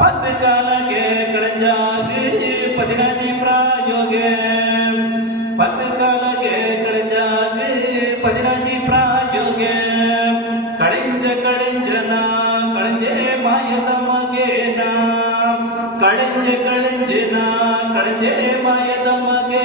பத்து காலகே கலைஞாக்கு பதினாச்சு பிராயோகே பத்து காலகே கலைஞாக்கு பதினாச்சு பிராயோகே கழிஞ்ச கழிஞ்சனா கழிஞ்சே மாயதமகே நாம் கழிஞ்ச கழிஞ்சனா கழிஞ்சே மாயதமகே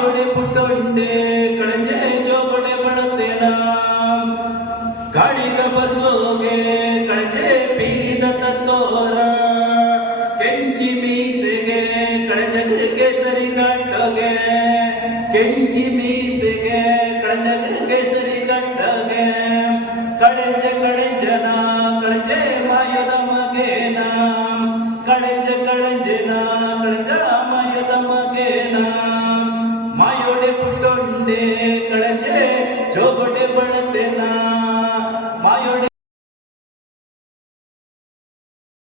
ಕಾಯೋನೆ ಪುಟ್ಟೊಂಡೆ ಕಣಜೆ ಜೋಗಣೆ ಬಳತ್ತೇನ ಗಾಳಿದ ಬಸೋಗೆ ಕಣಜೆ ಪೀಗಿದ ತತ್ತೋರ ಕೆಂಚಿ ಮೀಸೆಗೆ ಕಣಜಗೆ ಕೇಸರಿ ಗಂಟಗೆ ಕೆಂಚಿ ಮೀಸೆಗೆ ಕಣಜಗೆ ಕೇಸರಿ ಗಂಟಗೆ ಕಣಜ ಕಣ